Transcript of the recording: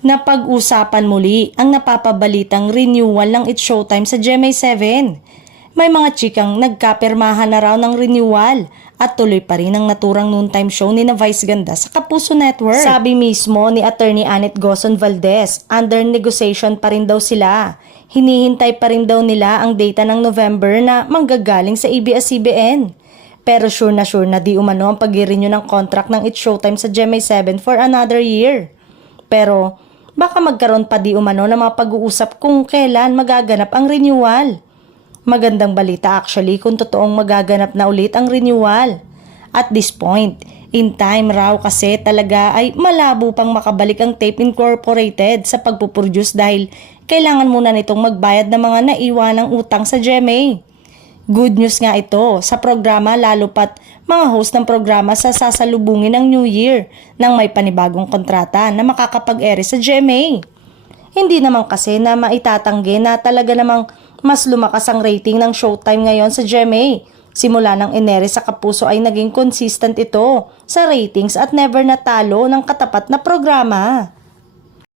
Napag-usapan muli ang napapabalitang renewal ng It's Showtime sa GMA7. May mga chikang nagkapirmahan na raw ng renewal at tuloy pa rin ang naturang noontime show ni na Vice Ganda sa Kapuso Network. Sabi mismo ni Attorney Annette Gozon Valdez, under negotiation pa rin daw sila. Hinihintay pa rin daw nila ang data ng November na manggagaling sa ABS-CBN. Pero sure na di umano ang pag-renew ng contract ng It's Showtime sa GMA7 for another year. Pero baka magkaroon pa di umano ng mga pag-uusap kung kailan magaganap ang renewal. Magandang balita actually kung totoong magaganap na ulit ang renewal. At this point, in time raw kasi talaga ay malabo pang makabalik ang Tape Incorporated sa pagpuproduce dahil kailangan muna nitong magbayad ng mga naiwanang utang sa GMA. Good news nga ito sa programa lalo pat mga host ng programa sa sasalubungin ng New Year nang may panibagong kontrata na makakapag-ere sa GMA. Hindi naman kasi na maitatanggi na talaga namang mas lumakas ang rating ng Showtime ngayon sa GMA. Simula ng inere sa Kapuso ay naging consistent ito sa ratings at never natalo ng katapat na programa.